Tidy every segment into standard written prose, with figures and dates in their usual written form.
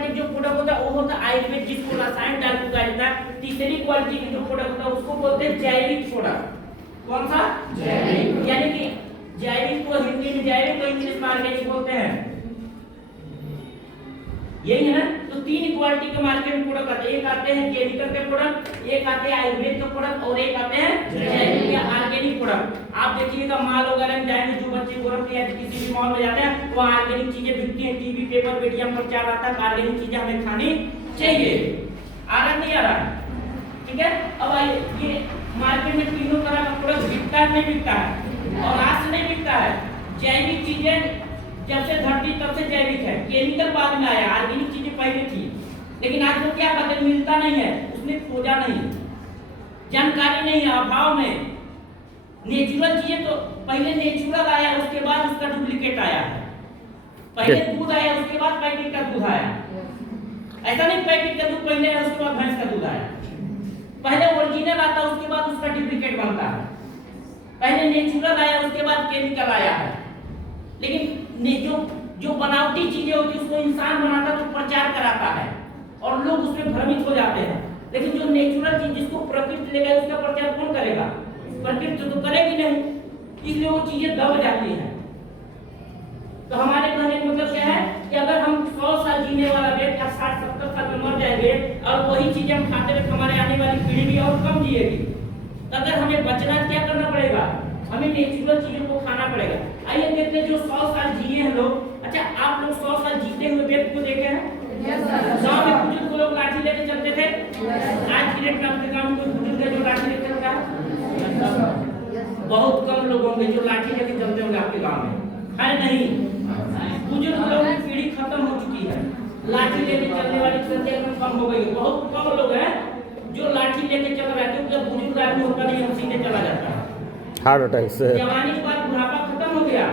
Quality जो product होता है वो होता है आयुर्वेद, जिसको रसायन डाल के उगाया जाता है। तीसरी क्वालिटी की जो प्रोडक्ट होता है उसको बोलते हैं जैविक प्रोडक्ट। कौन सा? जैविक। यानी कि जैविक को हिंदी में जैविक, को इंग्लिश में ऑर्गेनिक बोलते हैं, यही है ना। तो तीन क्वालिटी के मार्केट में प्रोडक्ट आते हैं, एक आते हैं केमिकल के प्रोडक्ट, एक आते हैं आयुर्वेद के प्रोडक्ट और एक आते हैं जैविक या ऑर्गेनिक प्रोडक्ट। आप देखिएगा माल वगैरह में जाएंगे, जो बच्चे गोरखपुर या किसी भी मॉल में जाते हैं वो ऑर्गेनिक चीजें बिकती हैं। टीवी पेपर मीडिया में प्रचार आता है ऑर्गेनिक चीजें हमें खानी चाहिए। आ रहा नहीं आ रहा? ठीक है। अब आइए, ये मार्केट में तीनों तरह का प्रोडक्ट बिकता है, नहीं बिकता है? और आज से नहीं बिकता है। जैविक चीजें जब से धरती तब से जैविक है, केमिकल बाद में आया, ऑर्गेनिक चीजें पहले थी। लेकिन आज लोग क्या करते हैं, मिलता नहीं है, उसने खोजा नहीं, जानकारी नहीं है, अभाव में। नेचुरल चीजें तो पहले नेचुरल आया, उसके बाद उसका डुप्लीकेट आया है। पहले दूध आया, उसके बाद पैकेट का दूध आया। ऐसा नहीं पैकेट का दूध पहले आया, उसके बाद भैंस का दूध आया। पहले ओरिजिनल आता, उसके बाद उसका डुप्लीकेट बनता है। पहले नेचुरल आया, उसके बाद केमिकल आया है। लेकिन जो बनावटी चीजें होती है उसको इंसान बनाता तो प्रचार कराता है और लोग उसमें भ्रमित हो जाते हैं। लेकिन जो नेचुरल चीज जिसको प्रकृति ले गई उसका प्रचार कौन करेगा? प्रकृति तो करेगी नहीं, इसलिए वो चीजें दब जाती हैं। तो हमारे कहने का मतलब क्या है कि अगर हम 100 साल जीने वाला व्यक्ति 60-70 साल में मर जाएंगे और वही चीजें हम खाते रहे, हमारे आने वाली पीढ़ी भी और कम जिएगी। तो अगर हमें बचना क्या करना पड़ेगा? हमें नेचुरल चीजों को खाना पड़ेगा। आइए देखते हैं जो 100 साल जिए हैं लोग। अच्छा, आप लोग 100 साल जीते हुए व्यक्ति को देखे हैं? गाँव में बुजुर्ग लोग लाठी लेके चलते थे। आज की डेट में आपके गाँव में कोई बुजुर्ग है जो लाठी लेके चलता है? बहुत कम लोग होंगे जो लाठी लेके चलते होंगे आपके गाँव में, है नहीं? बुजुर्ग लोगों की पीढ़ी खत्म हो चुकी है, लाठी लेके चलने वाली संख्या एकदम कम हो गई है। बहुत कम लोग हैं जो लाठी लेके चल रहे हैं, क्योंकि बुजुर्ग आदमी होता नहीं, हम सीधे चला जाता है। हार्ट अटैक से जवानी के बाद बुढ़ापा खत्म हो गया।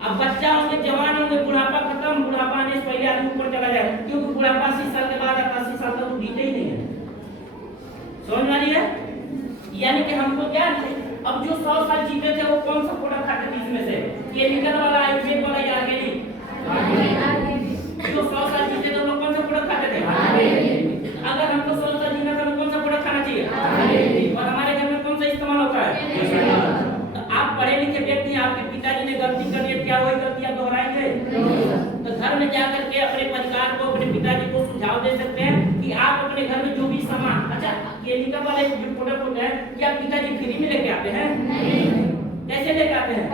अब बच्चा होंगे, जवान होंगे, बुढ़ापा खत्म। बुढ़ापा आने से पहले आदमी ऊपर चला जाए, क्योंकि बुढ़ापा 80 साल के बाद 80 साल तक तो जीते ही नहीं है। समझ में आ रही है? यानी कि हमको क्या, अब जो 100 साल जीते थे वो कौन सा प्रोडक्ट खाते थे इसमें से? केमिकल वाला, आयुर्वेद वाला या ऑर्गेनिक? जो 100 साल जीते थे वो कौन सा प्रोडक्ट खाते थे? अगर हमको 100 साल जीना तो कौन सा प्रोडक्ट खाना चाहिए? और हमारे घर में कौन सा इस्तेमाल होता है? तो आप पढ़े लिखे व्यक्ति, आपके पिताजी ने गलती कर दी, क्या वही गलती आप दोहराएंगे? तो घर में जाकर के अपने परिवार को, अपने पिताजी को सुझाव दे सकते हैं कि आप अपने घर में जो भी सामान, अच्छा केमिकल वाले जो प्रोडक्ट होते हैं, क्या पिताजी फ्री में लेके आते हैं? कैसे लेके आते हैं?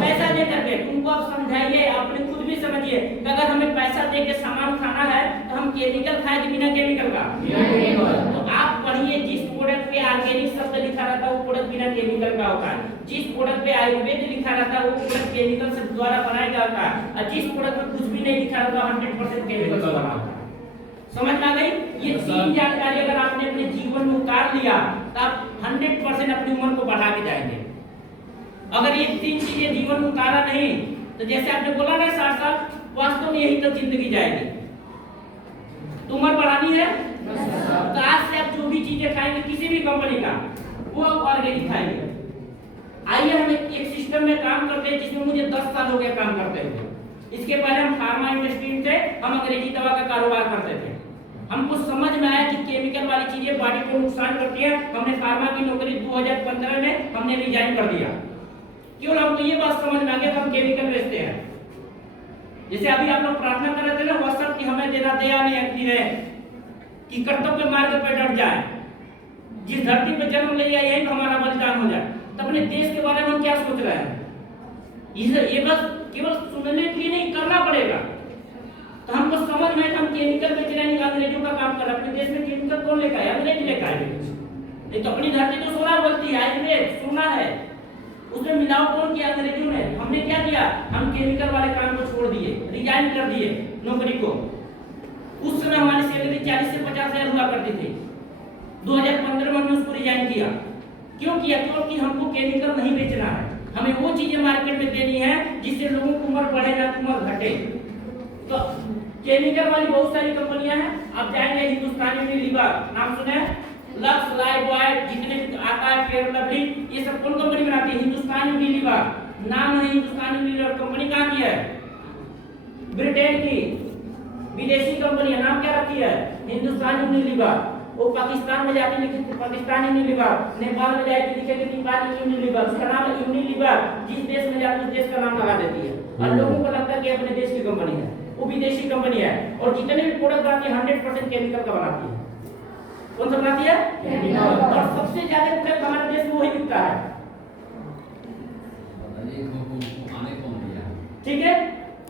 पैसा दे करके। तुमको आप समझाइए, अपने खुद भी समझिए कि अगर हमें पैसा दे के सामान खाना है तो हम केमिकल खाए कि बिना केमिकल का? तो आप पढ़िए, जिस प्रोडक्ट पे ऑर्गेनिक शब्द लिखा रहता है वो प्रोडक्ट बिना केमिकल का होता है। जिस प्रोडक्ट पे आयुर्वेद लिखा रहता है वो प्रोडक्ट केमिकल से द्वारा बनाया जाता है। और जिस प्रोडक्ट में कुछ भी नहीं लिखा रहता 100% केमिकल से बना होता है। समझ में आ गई? ये तीन जानकारी अगर आपने अपने जीवन में उतार लिया तो आप 100% अपनी उम्र को बढ़ा के जाएंगे। अगर ये तीन चीजें जीवन में उतारा नहीं तो जैसे आपने बोला ना 60 साल, वास्तव में यही तक जिंदगी जाएगी। तो उम्र बढ़ानी है तो आज से आप जो भी चीजें खाएंगे किसी भी कंपनी का, वो आप ऑर्गेनिक खाएंगे। आइए हम एक सिस्टम में काम करते हैं जिसमें मुझे 10 साल हो गया काम करते हुए। इसके पहले हम फार्मा इंडस्ट्री में थे, हम अंग्रेजी दवा का कारोबार करते थे। हमको समझ में आया कि केमिकल वाली चीजें बॉडी को नुकसान करती है। हमने फार्मा की नौकरी 2015 में हमने रिजाइन कर दिया। क्यों? हमको ये बात समझ में आ गया कि हम केमिकल बेचते हैं। जैसे अभी आप लोग प्रार्थना कर रहे थे ना, वह सब कि हमें देना दया नहीं है कि कर्तव्य मार्ग पर डट जाए, जिस धरती पर जन्म ले लिया यही हमारा बलिदान हो जाए। तो अपने देश के बारे में हम क्या सोच रहे हैं? ये बस केवल सुनने के लिए नहीं, करना पड़ेगा। तो हमको समझ में हम केमिकल बेच रहे हैं, अंग्रेजों का काम कर रहे हैं। अपने देश में केमिकल कौन लेकर आया? अंग्रेज लेकर आए। नहीं तो अपनी धरती तो सोना बोलती है, आयुर्वेद सोना है, उसमें मिलाव कौन किया? अंग्रेजों ने। हमने क्या किया? हम केमिकल वाले काम को छोड़ दिए, रिजाइन कर दिए नौकरी को। उस समय हमारी सैलरी 40 से 50 हजार हुआ करती थी। 2015 में हमने उसको रिजाइन किया। क्यों किया? क्योंकि हमको केमिकल नहीं बेचना है, हमें वो चीजें मार्केट में देनी है जिससे लोगों की उम्र बढ़े ना उम्र घटे। तो केमिकल वाली बहुत सारी कंपनियां हैं। आप जाएंगे हिंदुस्तानी यूनिलीवर, नाम सुने? लक्स, लाइफबॉय, जितने भी आता है, फेयर लवली, ये सब कौन कंपनी बनाती है? हिंदुस्तानी यूनिलीवर नाम है। हिंदुस्तानी यूनिलीवर कंपनी कहाँ की है? ब्रिटेन की। विदेशी कंपनी है, नाम क्या रखी है? हिंदुस्तान यूनिलीवर। वो पाकिस्तान में जाके लिखी पाकिस्तान यूनिलीवर, नेपाल में जाके लिखेगी नेपाल यूनिलीवर, उसका नाम है यूनिलीवर। जिस देश में जाके उस देश का नाम लगा देती है और लोगों को लगता है कि अपने देश की कंपनी है, वो विदेशी कंपनी है। और जितने भी प्रोडक्ट आती है 100% केमिकल का बनाती है। कौन सा बनाती है? केमिकल। और सबसे ज्यादा प्रोडक्ट हमारे देश में वही बिकता है। ठीक है,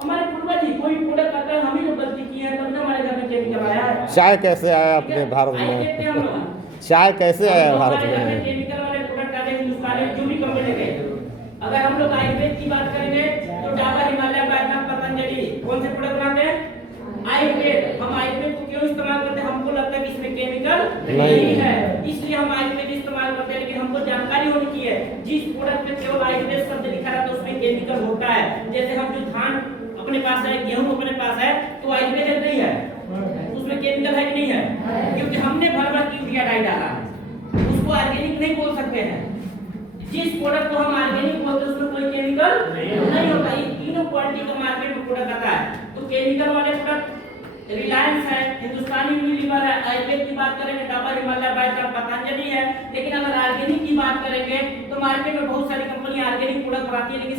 हमारे पूर्वज ही कोई प्रोडक्ट आता है, हम ही लोग गलती की है, तब हमारे घर में केमिकल आया है। चाय कैसे आया अपने भारत में? चाय कैसे आया भारत में? केमिकल वाले प्रोडक्ट आते हैं हिंदुस्तानी जो भी कंपनी के। अगर हम लोग आयुर्वेद की बात करेंगे तो डाबर, हिमालय, बैद्यनाथ, पतंजलि कौन से प्रोडक्ट बनाते हैं? आयुर्वेद। हम आयुर्वेद को क्यों इस्तेमाल करते हैं? हमको लगता है कि इसमें केमिकल नहीं है, इसलिए हम आयुर्वेद इस्तेमाल करते हैं। लेकिन हमको जानकारी होनी चाहिए, जिस प्रोडक्ट में केवल आयुर्वेद शब्द लिखा रहता है उसमें केमिकल होता है। जैसे हम जो धान अपने पास है, गेहूं अपने पास है, तो आयुर्वेद नहीं है, उसमें केमिकल है कि नहीं है? क्योंकि हमने भर भर की यूरिया डाई डाला है, उसको ऑर्गेनिक नहीं बोल सकते हैं। जिस प्रोडक्ट को हम ऑर्गेनिक बोलते हैं उसमें कोई केमिकल नहीं होता। ये तीनों क्वालिटी का मार्केट में प्रोडक्ट आता है। तो केमिकल वाले प्रोडक्ट रिलायंस है, हिंदुस्तानी यूनिलीवर है, आयुर्वेद की बात करेंगे डाबर, हिमालय, बैद्यनाथ, पतंजलि है। लेकिन अगर ऑर्गेनिक की बात करेंगे तो मार्केट में बहुत सारी कंपनी ऑर्गेनिक प्रोडक्ट बनाती है, लेकिन